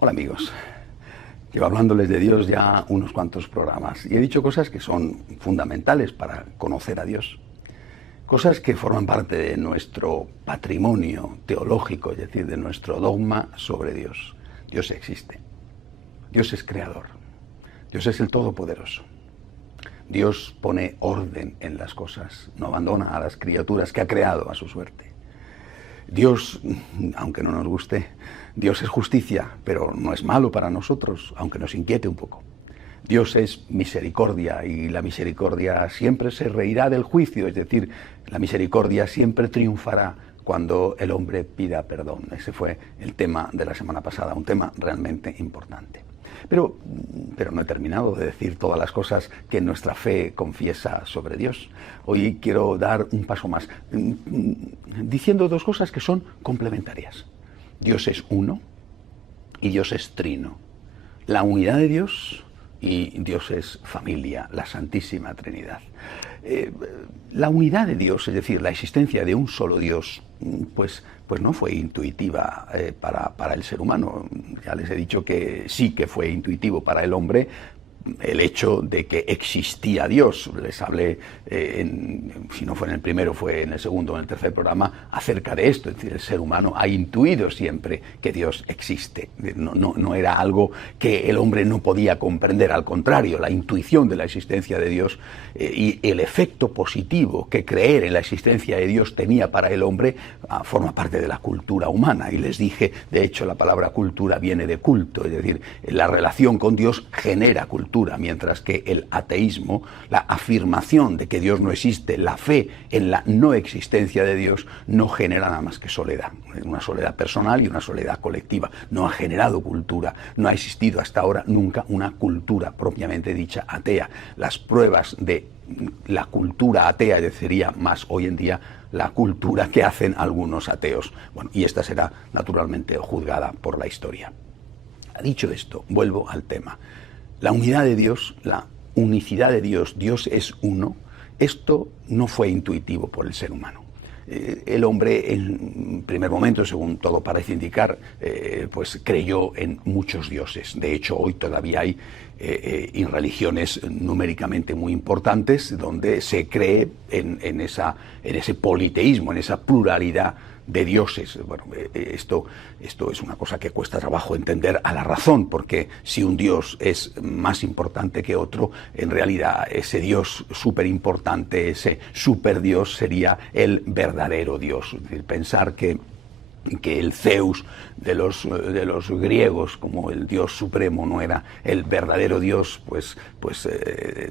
Hola amigos, llevo hablándoles de Dios ya unos cuantos programas y he dicho cosas que son fundamentales para conocer a Dios, cosas que forman parte de nuestro patrimonio teológico, es decir, de nuestro dogma sobre Dios. Dios existe, Dios es creador, Dios es el Todopoderoso. Dios pone orden en las cosas, no abandona a las criaturas que ha creado a su suerte. Dios, aunque no nos guste, Dios es justicia, pero no es malo para nosotros, aunque nos inquiete un poco. Dios es misericordia y la misericordia siempre se reirá del juicio, es decir, la misericordia siempre triunfará cuando el hombre pida perdón. Ese fue el tema de la semana pasada, un tema realmente importante. Pero no he terminado de decir todas las cosas que nuestra fe confiesa sobre Dios. Hoy quiero dar un paso más, diciendo dos cosas que son complementarias. Dios es uno y Dios es trino. La unidad de Dios y Dios es familia, la Santísima Trinidad. La unidad de Dios, es decir, la existencia de un solo Dios, pues no fue intuitiva para el ser humano. Ya les he dicho que sí que fue intuitivo para el hombre el hecho de que existía Dios. Les hablé, si no fue en el primero, fue en el segundo o en el tercer programa, acerca de esto. Es decir, el ser humano ha intuido siempre que Dios existe. No era algo que el hombre no podía comprender, al contrario, la intuición de la existencia de Dios y el efecto positivo que creer en la existencia de Dios tenía para el hombre forma parte de la cultura humana. Y les dije, de hecho, la palabra cultura viene de culto, es decir, la relación con Dios genera cultura, mientras que el ateísmo, la afirmación de que Dios no existe, la fe en la no existencia de Dios, no genera nada más que soledad, una soledad personal y una soledad colectiva. No ha generado cultura, no ha existido hasta ahora nunca una cultura propiamente dicha atea. Las pruebas de la cultura atea sería más hoy en día la cultura que hacen algunos ateos. Bueno, y esta será naturalmente juzgada por la historia. Dicho esto, vuelvo al tema. La unidad de Dios, la unicidad de Dios, Dios es uno, esto no fue intuitivo por el ser humano. El hombre en primer momento, según todo parece indicar, pues creyó en muchos dioses. De hecho, hoy todavía hay religiones numéricamente muy importantes donde se cree en ese politeísmo, en esa pluralidad de dioses. Bueno, esto es una cosa que cuesta trabajo entender a la razón, porque si un dios es más importante que otro, en realidad ese dios súper importante, ese superdios sería el verdadero Dios. Es decir, pensar que el Zeus de los griegos, como el Dios supremo, no era el verdadero Dios, pues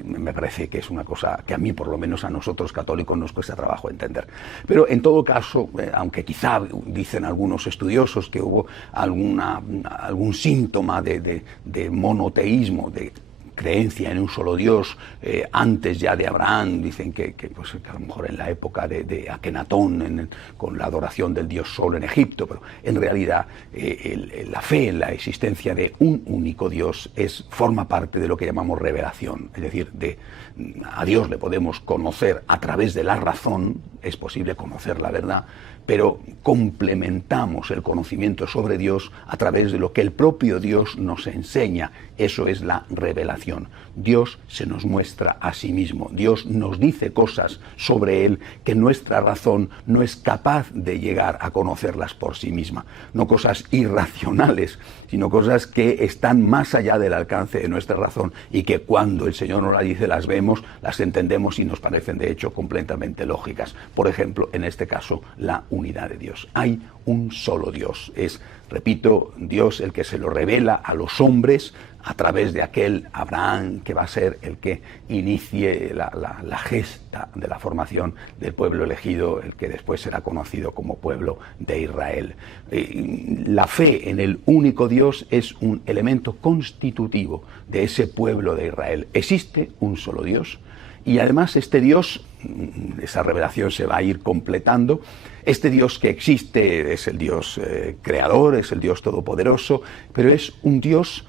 me parece que es una cosa que a mí, por lo menos a nosotros católicos, nos cuesta trabajo entender. Pero en todo caso, aunque quizá dicen algunos estudiosos que hubo algún síntoma de monoteísmo, de creencia en un solo Dios antes ya de Abraham, dicen que a lo mejor en la época de Akenatón, con la adoración del dios Sol en Egipto, pero en realidad la fe en la existencia de un único Dios forma parte de lo que llamamos revelación, es decir, a Dios le podemos conocer a través de la razón, es posible conocer la verdad, pero complementamos el conocimiento sobre Dios a través de lo que el propio Dios nos enseña. Eso es la revelación. Dios se nos muestra a sí mismo. Dios nos dice cosas sobre Él que nuestra razón no es capaz de llegar a conocerlas por sí misma. No cosas irracionales, sino cosas que están más allá del alcance de nuestra razón y que cuando el Señor nos las dice, las vemos, las entendemos y nos parecen de hecho completamente lógicas. Por ejemplo, en este caso, la unidad de Dios. Hay un solo Dios. Es, repito, Dios el que se lo revela a los hombres a través de aquel Abraham que va a ser el que inicie la gesta de la formación del pueblo elegido, el que después será conocido como pueblo de Israel. La fe en el único Dios es un elemento constitutivo de ese pueblo de Israel. Existe un solo Dios y además este Dios, esa revelación se va a ir completando. Este Dios que existe es el Dios creador, es el Dios todopoderoso, pero es un Dios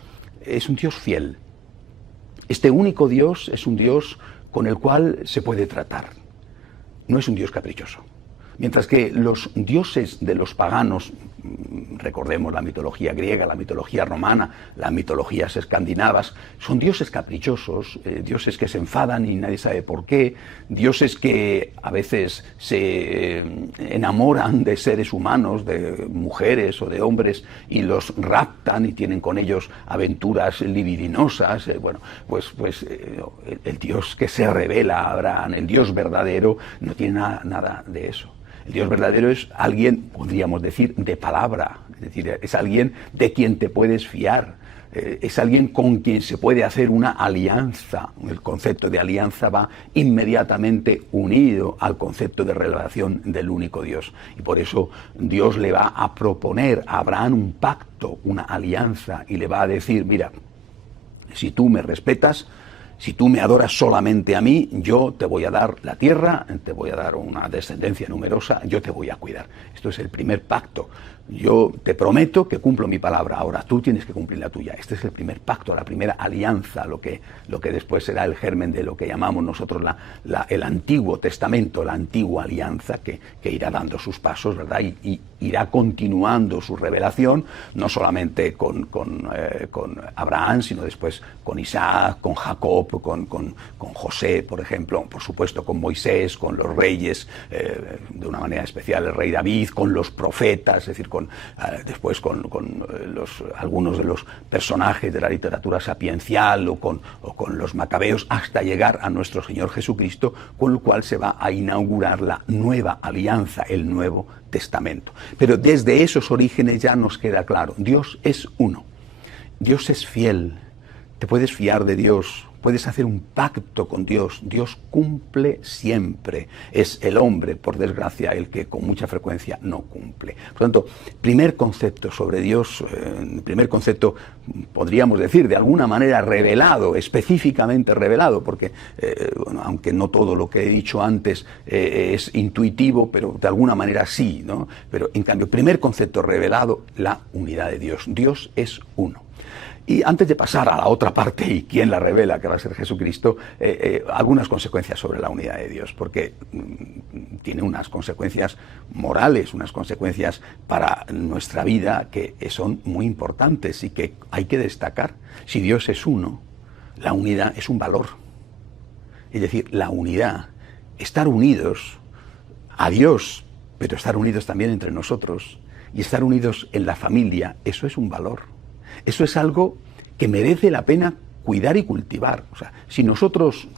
fiel. Este único Dios es un Dios con el cual se puede tratar. No es un Dios caprichoso. Mientras que los dioses de los paganos, recordemos la mitología griega, la mitología romana, las mitologías escandinavas, son dioses caprichosos, dioses que se enfadan y nadie sabe por qué, dioses que a veces se enamoran de seres humanos, de mujeres o de hombres, y los raptan y tienen con ellos aventuras libidinosas. El Dios que se revela a Abraham, el Dios verdadero, no tiene nada de eso. El Dios verdadero es alguien, podríamos decir, de palabra, es decir, es alguien de quien te puedes fiar, es alguien con quien se puede hacer una alianza. El concepto de alianza va inmediatamente unido al concepto de revelación del único Dios. Y por eso Dios le va a proponer a Abraham un pacto, una alianza, y le va a decir, mira, si tú me respetas, si tú me adoras solamente a mí, yo te voy a dar la tierra, te voy a dar una descendencia numerosa, yo te voy a cuidar. Esto es el primer pacto. Yo te prometo que cumplo mi palabra, ahora tú tienes que cumplir la tuya. Este es el primer pacto, la primera alianza, lo que después será el germen de lo que llamamos nosotros el Antiguo Testamento, la antigua alianza, que irá dando sus pasos, ¿verdad? Y irá continuando su revelación, no solamente con Abraham, sino después con Isaac, con Jacob, con José, por ejemplo, por supuesto con Moisés, con los reyes, de una manera especial el rey David, con los profetas, es decir, después con algunos de los personajes de la literatura sapiencial o con los macabeos, hasta llegar a nuestro Señor Jesucristo, con el cual se va a inaugurar la nueva alianza, el Nuevo Testamento. Pero desde esos orígenes ya nos queda claro, Dios es uno, Dios es fiel, te puedes fiar de Dios, puedes hacer un pacto con Dios, Dios cumple siempre. Es el hombre, por desgracia, el que con mucha frecuencia no cumple. Por tanto, primer concepto sobre Dios, primer concepto, podríamos decir, de alguna manera revelado, específicamente revelado, porque aunque no todo lo que he dicho antes es intuitivo, pero de alguna manera sí, ¿no? Pero en cambio, primer concepto revelado, la unidad de Dios. Dios es uno. Y antes de pasar a la otra parte, y quién la revela, que va a ser Jesucristo, algunas consecuencias sobre la unidad de Dios, porque tiene unas consecuencias morales, unas consecuencias para nuestra vida que son muy importantes y que hay que destacar. Si Dios es uno, la unidad es un valor. Es decir, la unidad, estar unidos a Dios, pero estar unidos también entre nosotros, y estar unidos en la familia, eso es un valor. Eso es algo que merece la pena cuidar y cultivar. O sea, si nosotros,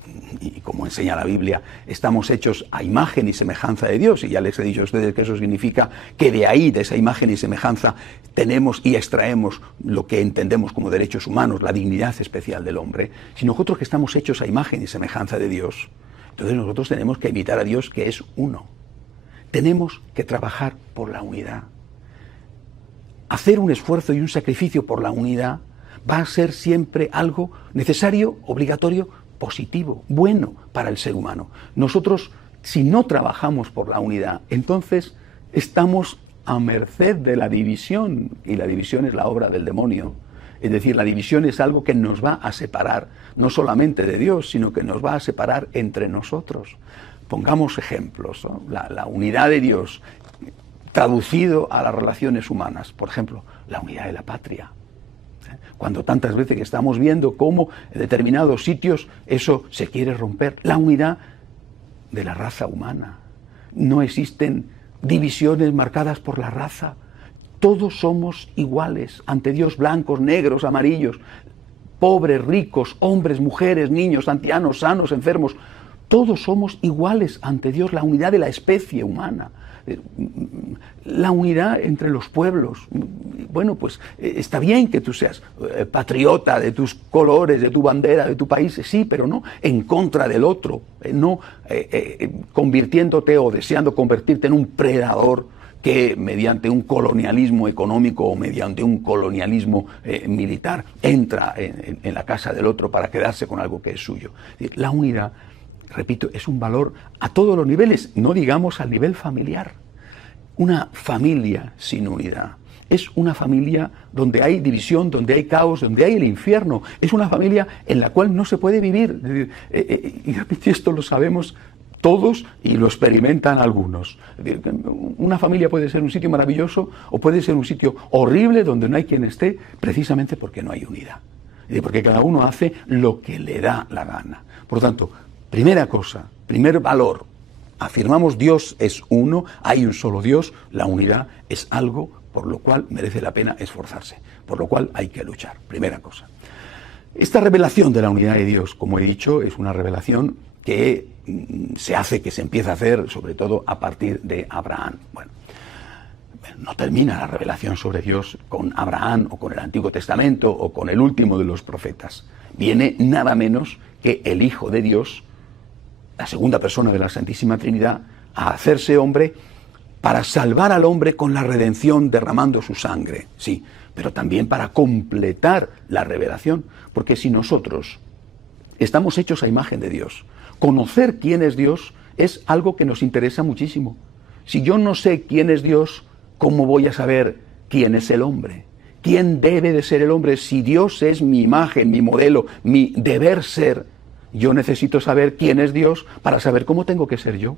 y como enseña la Biblia, estamos hechos a imagen y semejanza de Dios, y ya les he dicho a ustedes que eso significa que de ahí, de esa imagen y semejanza, tenemos y extraemos lo que entendemos como derechos humanos, la dignidad especial del hombre. Si nosotros que estamos hechos a imagen y semejanza de Dios, entonces nosotros tenemos que imitar a Dios, que es uno. Tenemos que trabajar por la unidad. Hacer un esfuerzo y un sacrificio por la unidad va a ser siempre algo necesario, obligatorio, positivo, bueno para el ser humano. Nosotros, si no trabajamos por la unidad, entonces estamos a merced de la división, y la división es la obra del demonio. Es decir, la división es algo que nos va a separar, no solamente de Dios, sino que nos va a separar entre nosotros. Pongamos ejemplos, ¿no? La unidad de Dios, traducido a las relaciones humanas, por ejemplo, la unidad de la patria. Cuando tantas veces que estamos viendo cómo en determinados sitios eso se quiere romper, la unidad de la raza humana. No existen divisiones marcadas por la raza. Todos somos iguales ante Dios, blancos, negros, amarillos, pobres, ricos, hombres, mujeres, niños, ancianos, sanos, enfermos. Todos somos iguales ante Dios, la unidad de la especie humana. La unidad entre los pueblos. Bueno, pues está bien que tú seas patriota de tus colores, de tu bandera, de tu país, sí, pero no en contra del otro, no convirtiéndote o deseando convertirte en un predador que mediante un colonialismo económico o mediante un colonialismo militar entra en la casa del otro para quedarse con algo que es suyo. La unidad, repito, es un valor a todos los niveles, no digamos al nivel familiar. Una familia sin unidad es una familia donde hay división, donde hay caos, donde hay el infierno. Es una familia en la cual no se puede vivir. Y esto lo sabemos todos y lo experimentan algunos. Es decir, una familia puede ser un sitio maravilloso o puede ser un sitio horrible donde no hay quien esté, precisamente porque no hay unidad. Es decir, porque cada uno hace lo que le da la gana. Por lo tanto, primera cosa, primer valor, afirmamos Dios es uno, hay un solo Dios, la unidad es algo por lo cual merece la pena esforzarse, por lo cual hay que luchar, primera cosa. Esta revelación de la unidad de Dios, como he dicho, es una revelación que se empieza a hacer sobre todo a partir de Abraham. Bueno, no termina la revelación sobre Dios con Abraham o con el Antiguo Testamento o con el último de los profetas. Viene nada menos que el Hijo de Dios, la segunda persona de la Santísima Trinidad, a hacerse hombre para salvar al hombre con la redención derramando su sangre, sí, pero también para completar la revelación, porque si nosotros estamos hechos a imagen de Dios, conocer quién es Dios es algo que nos interesa muchísimo. Si yo no sé quién es Dios, ¿cómo voy a saber quién es el hombre? ¿Quién debe de ser el hombre? Si Dios es mi imagen, mi modelo, mi deber ser, yo necesito saber quién es Dios para saber cómo tengo que ser yo.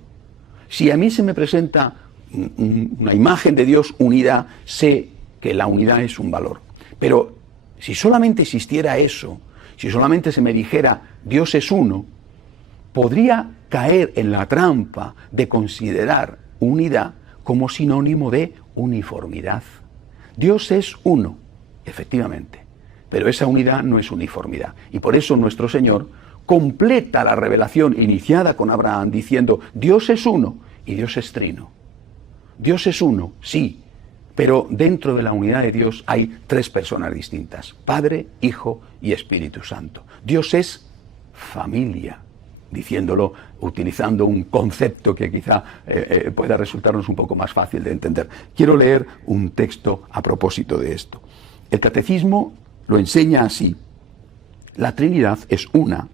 Si a mí se me presenta una imagen de Dios unida, sé que la unidad es un valor. Pero si solamente existiera eso, si solamente se me dijera Dios es uno, podría caer en la trampa de considerar unidad como sinónimo de uniformidad. Dios es uno, efectivamente, pero esa unidad no es uniformidad. Y por eso nuestro Señor completa la revelación iniciada con Abraham diciendo Dios es uno y Dios es trino. Dios es uno, sí, pero dentro de la unidad de Dios hay tres personas distintas, Padre, Hijo y Espíritu Santo. Dios es familia, diciéndolo, utilizando un concepto que quizá pueda resultarnos un poco más fácil de entender. Quiero leer un texto a propósito de esto. El Catecismo lo enseña así: la Trinidad es una.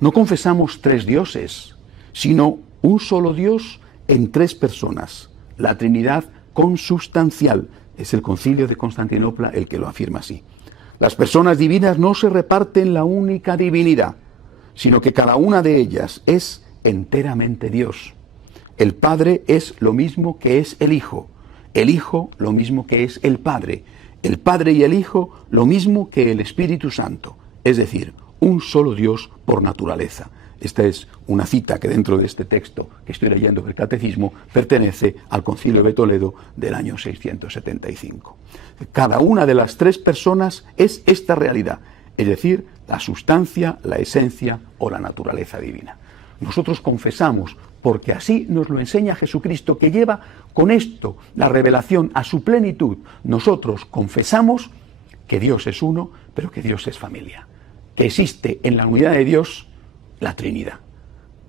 No confesamos tres dioses, sino un solo Dios en tres personas. La Trinidad consubstancial. Es el Concilio de Constantinopla el que lo afirma así. Las personas divinas no se reparten la única divinidad, sino que cada una de ellas es enteramente Dios. El Padre es lo mismo que es el Hijo lo mismo que es el Padre y el Hijo lo mismo que el Espíritu Santo, es decir, un solo Dios por naturaleza. Esta es una cita que dentro de este texto que estoy leyendo del Catecismo pertenece al Concilio de Toledo del año 675. Cada una de las tres personas es esta realidad, es decir, la sustancia, la esencia o la naturaleza divina. Nosotros confesamos, porque así nos lo enseña Jesucristo, que lleva con esto la revelación a su plenitud. Nosotros confesamos que Dios es uno, pero que Dios es familia, que existe en la unidad de Dios la Trinidad,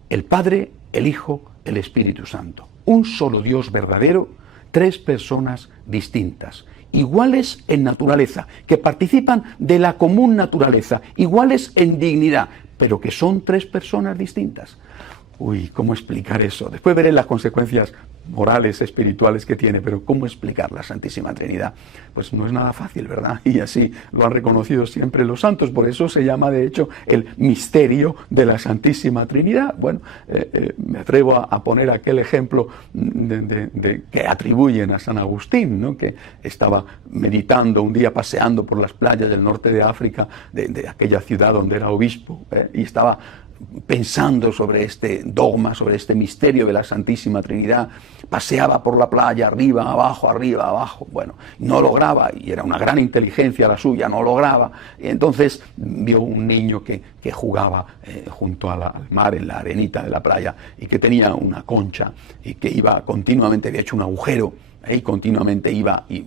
el Padre, el Hijo, el Espíritu Santo. Un solo Dios verdadero, tres personas distintas, iguales en naturaleza, que participan de la común naturaleza, iguales en dignidad, pero que son tres personas distintas. Uy, ¿cómo explicar eso? Después veré las consecuencias morales, espirituales que tiene, pero ¿cómo explicar la Santísima Trinidad? Pues no es nada fácil, ¿verdad? Y así lo han reconocido siempre los santos, por eso se llama de hecho el misterio de la Santísima Trinidad. Bueno, me atrevo a poner aquel ejemplo que atribuyen a San Agustín, ¿no? Que estaba meditando un día paseando por las playas del norte de África, de aquella ciudad donde era obispo, y estaba pensando sobre este dogma, sobre este misterio de la Santísima Trinidad. Paseaba por la playa, arriba, abajo, bueno, no lograba, y era una gran inteligencia la suya, no lograba, y entonces vio un niño que jugaba junto al mar, en la arenita de la playa, y que tenía una concha, y que iba continuamente, había hecho un agujero, y continuamente iba y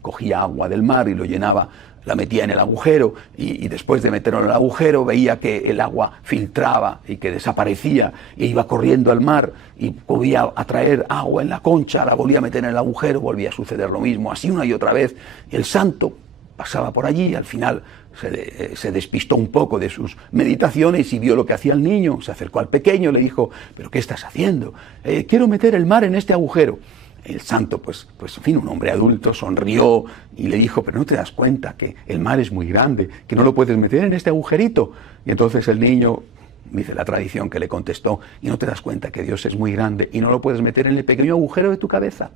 cogía agua del mar y lo llenaba, la metía en el agujero y después de meterlo en el agujero veía que el agua filtraba y que desaparecía e iba corriendo al mar y podía atraer agua en la concha, la volvía a meter en el agujero, volvía a suceder lo mismo, así una y otra vez. Y el santo pasaba por allí, al final se despistó un poco de sus meditaciones y vio lo que hacía el niño, se acercó al pequeño, le dijo: ¿pero qué estás haciendo? Quiero meter el mar en este agujero. El santo, pues en fin, un hombre adulto, sonrió y le dijo: pero no te das cuenta que el mar es muy grande, que no lo puedes meter en este agujerito. Y entonces el niño dice la tradición, que le contestó: ¿y no te das cuenta que Dios es muy grande y no lo puedes meter en el pequeño agujero de tu cabeza?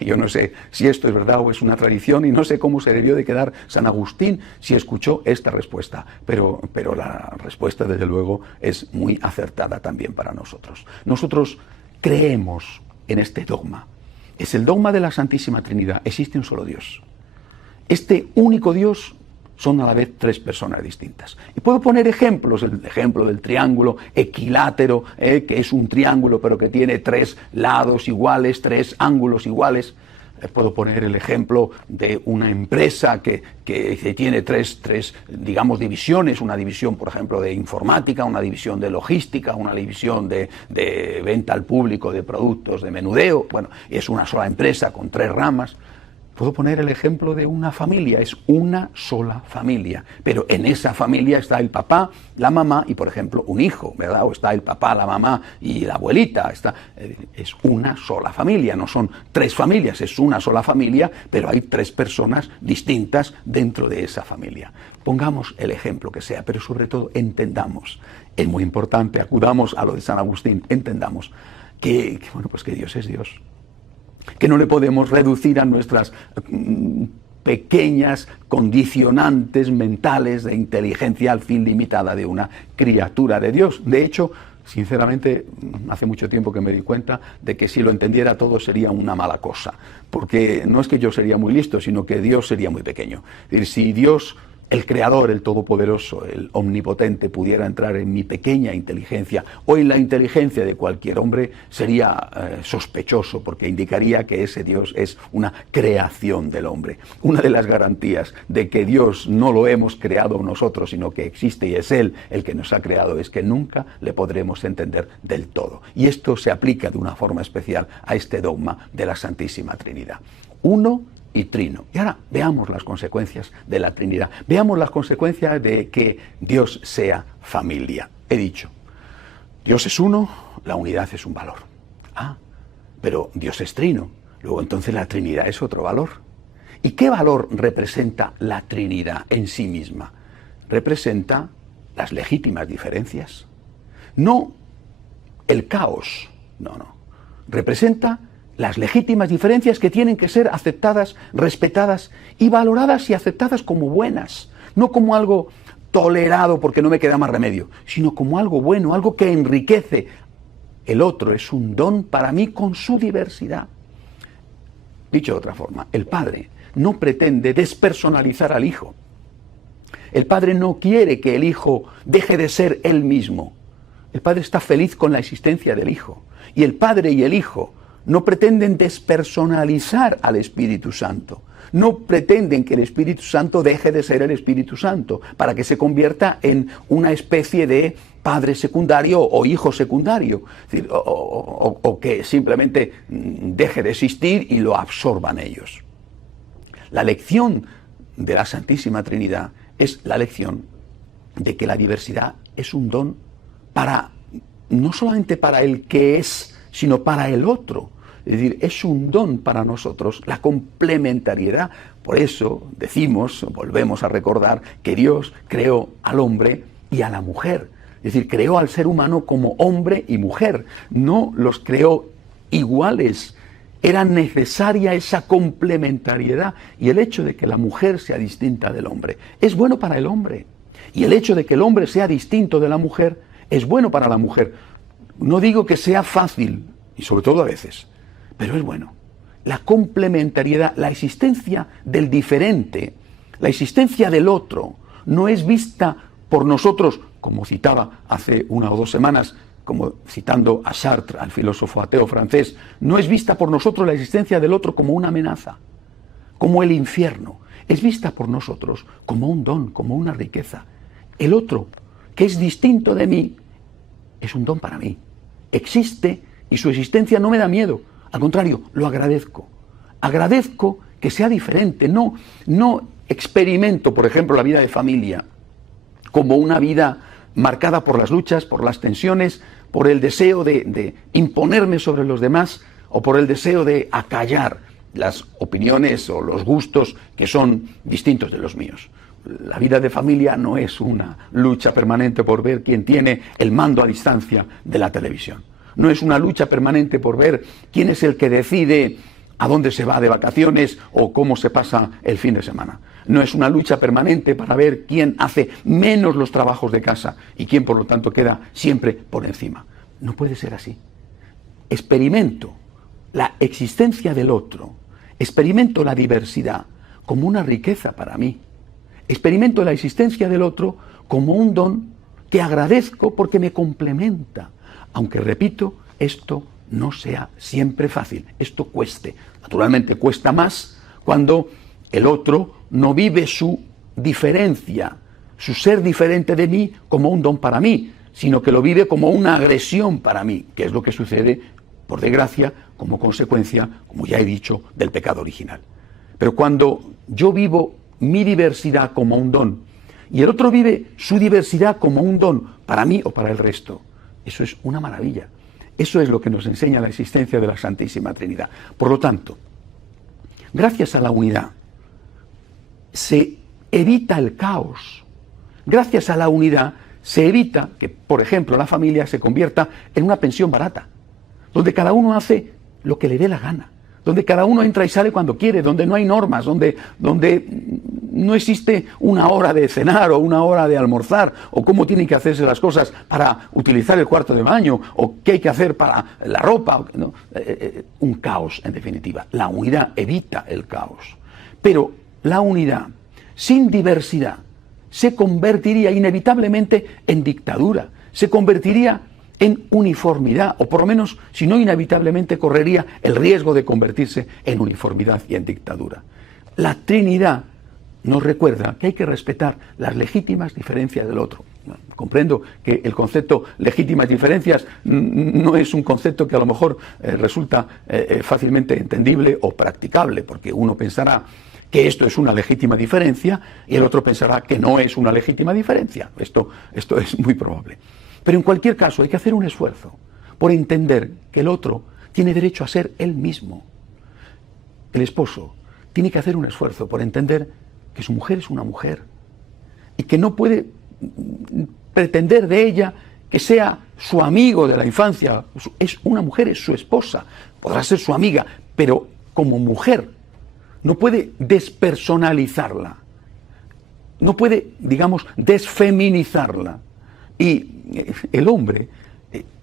Yo no sé si esto es verdad o es una tradición, y no sé cómo se debió de quedar San Agustín si escuchó esta respuesta, pero la respuesta, desde luego, es muy acertada también para nosotros. Nosotros creemos en este dogma. Es el dogma de la Santísima Trinidad. Existe un solo Dios. Este único Dios son a la vez tres personas distintas. Y puedo poner ejemplos: el ejemplo del triángulo equilátero, que es un triángulo pero que tiene tres lados iguales, tres ángulos iguales. Puedo poner el ejemplo de una empresa que tiene tres, digamos, divisiones: una división, por ejemplo, de informática, una división de logística, una división de venta al público de productos de menudeo. Bueno, es una sola empresa con tres ramas. Puedo poner el ejemplo de una familia: es una sola familia, pero en esa familia está el papá, la mamá y, por ejemplo, un hijo, ¿verdad? O está el papá, la mamá y la abuelita. Es una sola familia, no son tres familias, es una sola familia, pero hay tres personas distintas dentro de esa familia. Pongamos el ejemplo que sea, pero sobre todo entendamos. Es muy importante, acudamos a lo de San Agustín, entendamos que Dios es Dios, que no le podemos reducir a nuestras pequeñas condicionantes mentales de inteligencia al fin limitada de una criatura de Dios. De hecho, sinceramente, hace mucho tiempo que me di cuenta de que si lo entendiera todo sería una mala cosa, porque no es que yo sería muy listo, sino que Dios sería muy pequeño. Es decir, si Dios, el Creador, el Todopoderoso, el Omnipotente, pudiera entrar en mi pequeña inteligencia o en la inteligencia de cualquier hombre, sería sospechoso, porque indicaría que ese Dios es una creación del hombre. Una de las garantías de que Dios no lo hemos creado nosotros, sino que existe y es Él el que nos ha creado, es que nunca le podremos entender del todo. Y esto se aplica de una forma especial a este dogma de la Santísima Trinidad. Uno y trino. Y ahora veamos las consecuencias de la Trinidad. Veamos las consecuencias de que Dios sea familia. He dicho, Dios es uno, la unidad es un valor. Pero Dios es trino. Luego entonces la Trinidad es otro valor. ¿Y qué valor representa la Trinidad en sí misma? Representa las legítimas diferencias. No el caos. No. Representa las legítimas diferencias que tienen que ser aceptadas, respetadas y valoradas y aceptadas como buenas, no como algo tolerado porque no me queda más remedio, sino como algo bueno, algo que enriquece. El otro es un don para mí con su diversidad. Dicho de otra forma, el Padre no pretende despersonalizar al Hijo. El Padre no quiere que el Hijo deje de ser él mismo. El Padre está feliz con la existencia del Hijo. Y el Padre y el Hijo no pretenden despersonalizar al Espíritu Santo. No pretenden que el Espíritu Santo deje de ser el Espíritu Santo para que se convierta en una especie de padre secundario o hijo secundario. Es decir, o que simplemente deje de existir y lo absorban ellos. La lección de la Santísima Trinidad es la lección de que la diversidad es un don no solamente para el que es, sino para el otro. Es decir, es un don para nosotros, la complementariedad. Por eso decimos, volvemos a recordar, que Dios creó al hombre y a la mujer. Es decir, creó al ser humano como hombre y mujer. No los creó iguales. Era necesaria esa complementariedad. Y el hecho de que la mujer sea distinta del hombre es bueno para el hombre. Y el hecho de que el hombre sea distinto de la mujer es bueno para la mujer. No digo que sea fácil, y sobre todo a veces, pero es bueno. La complementariedad, la existencia del diferente, la existencia del otro, no es vista por nosotros, como citaba hace 1 o 2 semanas, como citando a Sartre, al filósofo ateo francés, no es vista por nosotros la existencia del otro como una amenaza, como el infierno. Es vista por nosotros como un don, como una riqueza. El otro, que es distinto de mí, es un don para mí. Existe y su existencia no me da miedo. Al contrario, lo agradezco. Agradezco que sea diferente. No experimento, por ejemplo, la vida de familia como una vida marcada por las luchas, por las tensiones, por el deseo de imponerme sobre los demás o por el deseo de acallar las opiniones o los gustos que son distintos de los míos. la vida de familia no es una lucha permanente por ver quién tiene el mando a distancia de la televisión. No es una lucha permanente por ver quién es el que decide a dónde se va de vacaciones o cómo se pasa el fin de semana. No es una lucha permanente para ver quién hace menos los trabajos de casa y quién, por lo tanto, queda siempre por encima. No puede ser así. Experimento la existencia del otro, experimento la diversidad como una riqueza para mí. Experimento la existencia del otro como un don que agradezco porque me complementa, aunque, repito, esto no sea siempre fácil, esto cueste. Naturalmente cuesta más cuando el otro no vive su diferencia, su ser diferente de mí como un don para mí, sino que lo vive como una agresión para mí, que es lo que sucede, por desgracia, como consecuencia, como ya he dicho, del pecado original. Pero cuando yo vivo mi diversidad como un don y el otro vive su diversidad como un don para mí o para el resto, eso es una maravilla. Eso es lo que nos enseña la existencia de la Santísima Trinidad. Por lo tanto, gracias a la unidad se evita el caos. Gracias a la unidad se evita que, por ejemplo, la familia se convierta en una pensión barata, donde cada uno hace lo que le dé la gana, donde cada uno entra y sale cuando quiere, donde no hay normas, donde no existe una hora de cenar o una hora de almorzar, o cómo tienen que hacerse las cosas para utilizar el cuarto de baño, o qué hay que hacer para la ropa, ¿no? Un caos, en definitiva. La unidad evita el caos. Pero la unidad sin diversidad se convertiría inevitablemente en dictadura, se convertiría en uniformidad, o por lo menos, si no inevitablemente, correría el riesgo de convertirse en uniformidad y en dictadura. La Trinidad nos recuerda que hay que respetar las legítimas diferencias del otro. Comprendo que el concepto legítimas diferencias no es un concepto que a lo mejor resulta fácilmente entendible o practicable, porque uno pensará que esto es una legítima diferencia y el otro pensará que no es una legítima diferencia. Esto es muy probable. Pero en cualquier caso hay que hacer un esfuerzo por entender que el otro tiene derecho a ser él mismo. El esposo tiene que hacer un esfuerzo por entender que su mujer es una mujer y que no puede pretender de ella que sea su amigo de la infancia. Es una mujer, es su esposa, podrá ser su amiga, pero como mujer no puede despersonalizarla, no puede, digamos, desfeminizarla. Y el hombre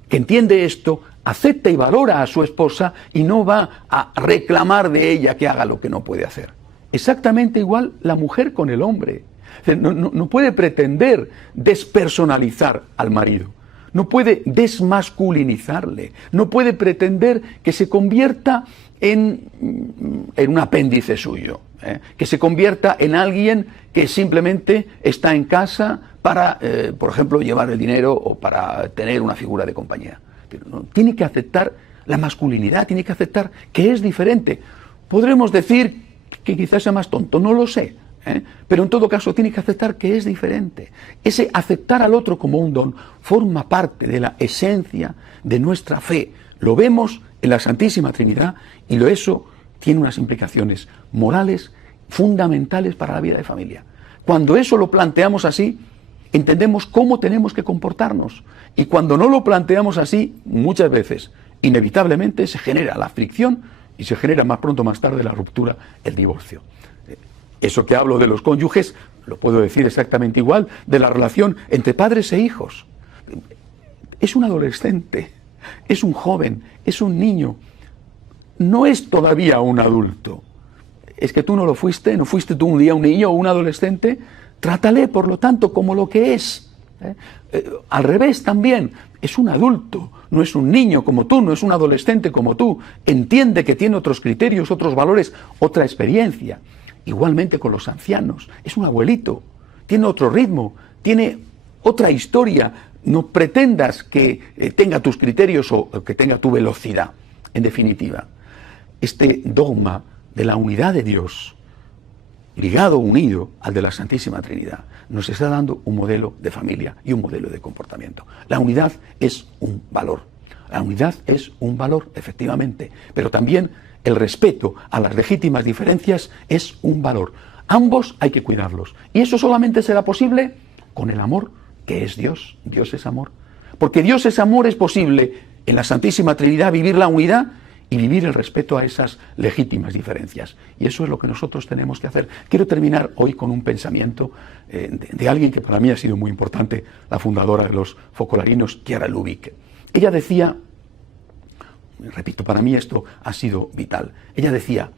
que entiende esto acepta y valora a su esposa y no va a reclamar de ella que haga lo que no puede hacer. Exactamente igual la mujer con el hombre. No puede pretender despersonalizar al marido, no puede desmasculinizarle, no puede pretender que se convierta en un apéndice suyo, que se convierta en alguien que simplemente está en casa para, por ejemplo, llevar el dinero o para tener una figura de compañía. Tiene que aceptar la masculinidad, tiene que aceptar que es diferente. Podremos decir que quizás sea más tonto, no lo sé, pero en todo caso tiene que aceptar que es diferente. Ese aceptar al otro como un don forma parte de la esencia de nuestra fe. Lo vemos en la Santísima Trinidad y eso tiene unas implicaciones morales fundamentales para la vida de familia. Cuando eso lo planteamos así, entendemos cómo tenemos que comportarnos. Y cuando no lo planteamos así, muchas veces, inevitablemente, se genera la fricción y se genera más pronto o más tarde la ruptura, el divorcio. Eso que hablo de los cónyuges, lo puedo decir exactamente igual, de la relación entre padres e hijos. Es un adolescente, es un joven, es un niño, no es todavía un adulto. Es que tú no fuiste tú un día un niño o un adolescente. Trátale, por lo tanto, como lo que es. Al revés también, es un adulto, no es un niño como tú, no es un adolescente como tú. Entiende que tiene otros criterios, otros valores, otra experiencia. Igualmente con los ancianos, es un abuelito, tiene otro ritmo, tiene otra historia. No pretendas que tenga tus criterios o que tenga tu velocidad. En definitiva, este dogma de la unidad de Dios, ligado, unido al de la Santísima Trinidad, nos está dando un modelo de familia y un modelo de comportamiento. La unidad es un valor. La unidad es un valor, efectivamente, pero también el respeto a las legítimas diferencias es un valor. Ambos hay que cuidarlos. Y eso solamente será posible con el amor que es Dios. Dios es amor. Porque Dios es amor, es posible en la Santísima Trinidad vivir la unidad y vivir el respeto a esas legítimas diferencias. Y eso es lo que nosotros tenemos que hacer. Quiero terminar hoy con un pensamiento de alguien que para mí ha sido muy importante, la fundadora de los focolarinos, Chiara Lubich. Ella decía, repito, para mí esto ha sido vital. Ella decía,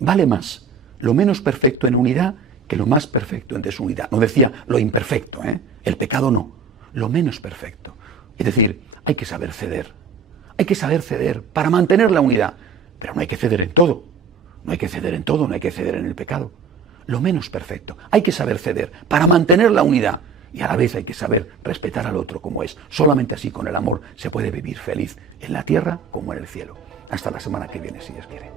vale más lo menos perfecto en unidad que lo más perfecto en desunidad. No decía lo imperfecto, el pecado no, lo menos perfecto. Es decir, hay que saber ceder. Hay que saber ceder para mantener la unidad, pero no hay que ceder en todo. No hay que ceder en todo, no hay que ceder en el pecado. Lo menos perfecto. Hay que saber ceder para mantener la unidad y a la vez hay que saber respetar al otro como es. Solamente así, con el amor, se puede vivir feliz en la tierra como en el cielo. Hasta la semana que viene, si Dios quiere.